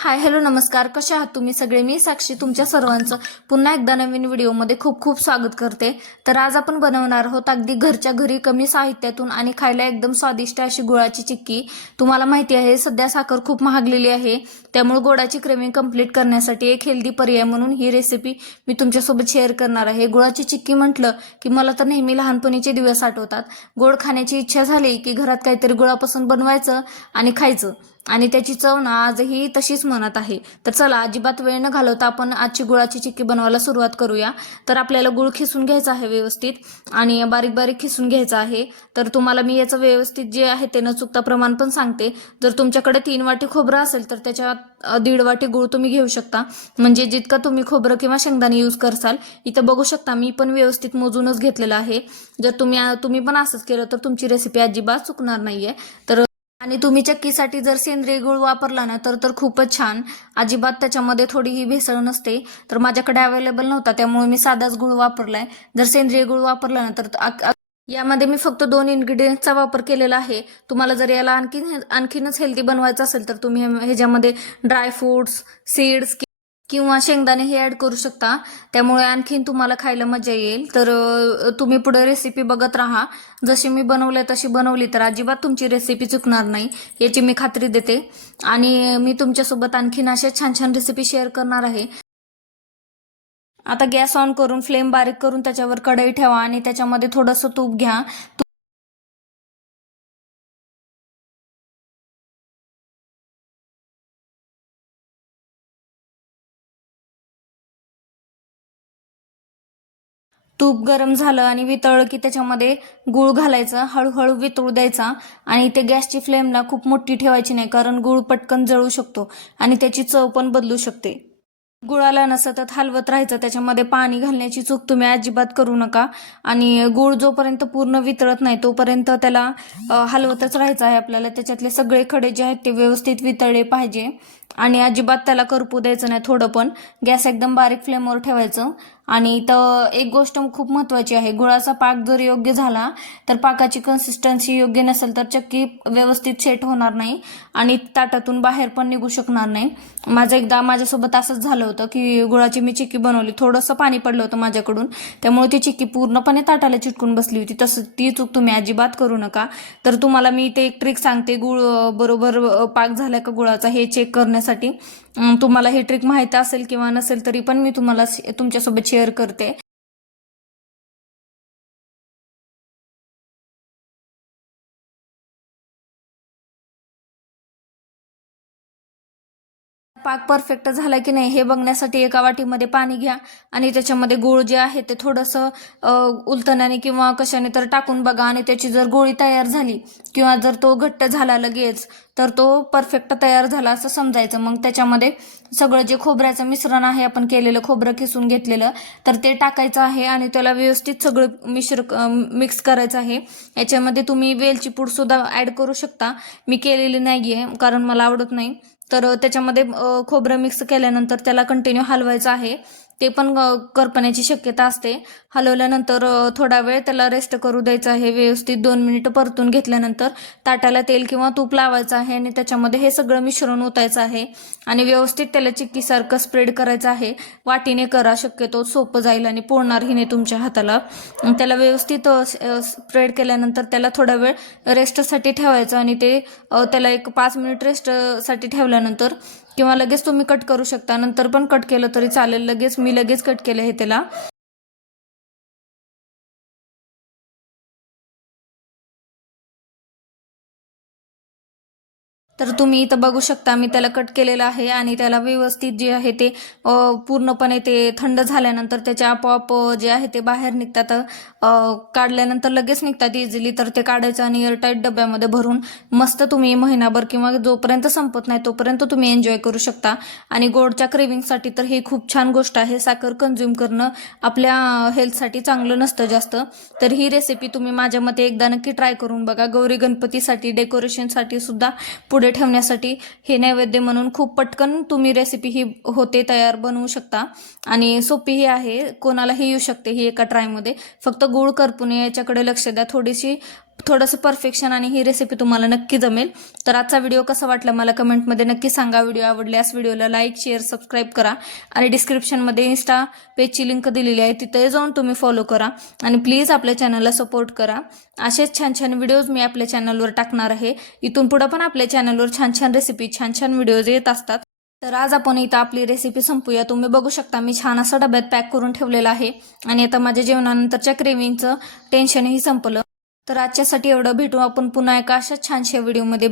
Hi hello नमस्कार, कशा आहात तुम्ही सगळे? मी साक्षी तुमच्या सर्वांचं पुन्हा एकदा नवीन व्हिडिओमध्ये खूप खूप स्वागत करते. तर आज आपण बनवणार आहोत अगदी घरच्या घरी कमी साहित्यातून आणि खायला एकदम स्वादिष्ट अशी गुळाची चिक्की. तुम्हाला माहिती आहे सध्या साखर खूप महागलेली आहे, त्यामुळे गोडाची क्रेविंग कंप्लीट करण्यासाठी एक हेल्दी पर्याय म्हणून ही रेसिपी मी तुमच्यासोबत शेअर करणार आहे. गुळाची चिक्की म्हटलं की मला तर नेहमी लहानपणीचे दिवस आठवतात. गोड खाण्याची इच्छा झाली की घरात काहीतरी गुळापासून बनवायचं आणि खायचं, आणि त्याची चव ना आजही तशीच मनात आहे. तर चला अजिबात वेळ न घालवता आपण आजची गुळाची चिक्की बनवायला सुरुवात करूया. तर आपल्याला गुळ खिसून घ्यायचा आहे व्यवस्थित आणि बारीक बारीक खिसून घ्यायचा आहे. तर तुम्हाला मी याचं व्यवस्थित जे आहे ते न चुकता प्रमाण पण सांगते. जर तुमच्याकडे 3 वाटी खोबरं असेल तर त्याच्यात 1.5 वाटी गुळ तुम्ही घेऊ शकता. म्हणजे जितकं तुम्ही खोबरं किंवा शेंगदाणे यूज करसाल. इथं बघू शकता मी पण व्यवस्थित मोजूनच घेतलेलं आहे. जर तुम्ही पण असंच केलं तर तुमची रेसिपी अजिबात चुकणार नाहीये. तर आणि तुम्ही चक्कीसाठी जर सेंद्रिय गूळ वापरला ना तर खूपच छान. अजिबात त्याच्यामध्ये थोडीही भेसळ नसते. तर माझ्याकडे अवेलेबल नव्हता त्यामुळे मी साधाच गूळ वापरलाय. जर सेंद्रिय गूळ वापरला ना तर यामध्ये मी फक्त 2 इन्ग्रेडियंट्सचा वापर केलेला आहे. तुम्हाला जर याला आणखीनच हेल्दी बनवायचं असेल तर तुम्ही ह्याच्यामध्ये ड्राय फ्रुट्स, सीड्स किंवा शेंगदाणे हे ऍड करू शकता. त्यामुळे आणखीन तुम्हाला खायला मजा येईल. तर तुम्ही पुढे रेसिपी बघत राहा. जशी मी बनवले तशी बनवली तर अजिबात तुमची रेसिपी चुकणार नाही याची मी खात्री देते. आणि मी तुमच्यासोबत आणखीन अशा छान छान रेसिपी शेअर करणार आहे. आता गॅस ऑन करून फ्लेम बारीक करून त्याच्यावर कढई ठेवा आणि त्याच्यामध्ये थोडंसं तूप घ्या. तूप गरम झालं आणि वितळलं की त्याच्यामध्ये गूळ घालायचा, हळूहळू वितळू द्यायचा. आणि ते गॅसची फ्लेमला खूप मोठी ठेवायची नाही, कारण गूळ पटकन जळू शकतो आणि त्याची चव पण बदलू शकते. गुळाला ना सतत हलवत राहायचं, त्याच्यामध्ये पाणी घालण्याची चूक तुम्ही अजिबात करू नका. आणि गूळ जोपर्यंत पूर्ण वितळत नाही तोपर्यंत त्याला हलवतच राहायचं आहे आपल्याला. त्याच्यातले सगळे खडे जे आहेत ते व्यवस्थित वितळले पाहिजे आणि अजिबात त्याला करपू द्यायचं नाही. थोडं पण गॅस एकदम बारीक फ्लेमवर ठेवायचं. आणि तर एक गोष्ट खूप महत्वाची आहे, गुळाचा पाक जर योग्य झाला तर पाकाची कन्सिस्टन्सी योग्य नसेल तर चक्की व्यवस्थित सेट होणार नाही आणि ताटातून बाहेर पण निघू शकणार नाही. एकदा माझ्यासोबत असंच झालं होतं की गुळाची मी चिक्की बनवली, थोडंसं पाणी पडलं होतं माझ्याकडून, त्यामुळे ती चिक्की पूर्णपणे ताटाला चिटकून बसली होती. तसं ती चूक तुम्ही अजिबात करू नका. तर तुम्हाला मी ते एक ट्रिक सांगते, गुळ बरोबर पाक झाला का गुळाचा हे चेक करण्यासाठी. तुम्हाला ही ट्रिक माहिती असेल किंवा नसेल तरी पण मी तुम्हाला तुमच्यासोबत शेअर करते. पाक परफेक्ट झाला की नाही हे बघण्यासाठी एका वाटीमध्ये पाणी घ्या आणि त्याच्यामध्ये गूळ जे आहे ते थोडंसं उलथण्याने किंवा कशाने तर टाकून बघा. आणि त्याची जर गोळी तयार झाली किंवा जर तो घट्ट झाला लगेच तर तो परफेक्ट तयार झाला असं समजायचं. मग त्याच्यामध्ये सगळं जे खोबऱ्याचं मिश्रण आहे, आपण केलेलं खोबरं किसून घेतलेलं, तर ते टाकायचं आहे आणि त्याला व्यवस्थित सगळं मिक्स करायचं आहे. याच्यामध्ये तुम्ही वेलची पूड सुद्धा ऍड करू शकता. मी केलेली नाहीये कारण मला आवडत नाही. तर त्याच्यामध्ये खोबरं मिक्स केल्यानंतर त्याला कंटिन्यू हलवायचं आहे. ते पण करपण्याची शक्यता असते. हलवल्यानंतर थोडा वेळ त्याला रेस्ट करू द्यायचं आहे. व्यवस्थित 2 मिनिटं परतून घेतल्यानंतर ताटाला तेल किंवा तूप लावायचं आहे आणि त्याच्यामध्ये हे सगळं मिश्रण ओतायचं आहे आणि व्यवस्थित त्याला चिक्कीसारखं स्प्रेड करायचं आहे. वाटीने करा, शक्यतो सोपं जाईल आणि पोळणारही नाही तुमच्या हाताला. त्याला व्यवस्थित स्प्रेड केल्यानंतर त्याला थोडा वेळ रेस्टसाठी ठेवायचं आणि त्याला एक 5 मिनिट रेस्टसाठी ठेवल्यानंतर किंवा लगेच तुम्ही कट करू शकता, नंतर पण कट केलं तरी चालेल. मी लगेच कट केलं हे त्याला. तर तुम्ही इथं बघू शकता मी त्याला कट केलेलं आहे आणि त्याला व्यवस्थित जे आहे ते पूर्णपणे ते थंड झाल्यानंतर त्याचे आपोआप जे आहे ते बाहेर निघतात. काढल्यानंतर लगेच निघतात इझिली. तर ते काढायचं आणि एअरटाईट डब्यामध्ये भरून मस्त तुम्ही महिनाभर किंवा जोपर्यंत संपत नाही तोपर्यंत तुम्ही एन्जॉय करू शकता. आणि गोडच्या क्रेविंगसाठी तर ही खूप छान गोष्ट आहे. साखर कंझ्युम करणं आपल्या हेल्थसाठी चांगलं नसतं जास्त. तर ही रेसिपी तुम्ही माझ्या मते एकदा नक्की ट्राय करून बघा. गौरी गणपतीसाठी डेकोरेशनसाठी सुद्धा पुढे ठेवण्यासाठी हे नैवेद्य म्हणून खूप पटकन तुम्ही रेसिपी ही होते तयार, बनवू शकता आणि सोपीही आहे. कोणालाही येऊ शकते ही एका ट्रायमध्ये. फक्त गूळ करपू नये याच्याकडे लक्ष द्या. थोडीशी थोडंसं परफेक्शन आणि ही रेसिपी तुम्हाला नक्की जमेल. तर आजचा व्हिडिओ कसा वाटला मला कमेंटमध्ये नक्की सांगा. व्हिडिओ आवडल्यास व्हिडिओला लाईक, शेअर, सबस्क्राईब करा आणि डिस्क्रिप्शनमध्ये इन्स्टा पेजची लिंक दिलेली आहे, तिथे जाऊन तुम्ही फॉलो करा आणि प्लीज आपल्या चॅनलला सपोर्ट करा. असेच छान छान व्हिडिओज मी आपल्या चॅनलवर टाकणार आहे. इथून पुढे पण आपल्या चॅनलवर छान छान रेसिपी, छान छान व्हिडिओज येत असतात. तर आज आपण इथं आपली रेसिपी संपूया. तुम्ही बघू शकता मी छान असं डब्यात पॅक करून ठेवलेलं आहे आणि आता माझ्या जेवणानंतरच्या क्रेविंगचं टेन्शनही संपलं. तर आजच्यासाठी एवढं. भेटू आपण पुन्हा एका अशा छानशा व्हिडिओमध्ये.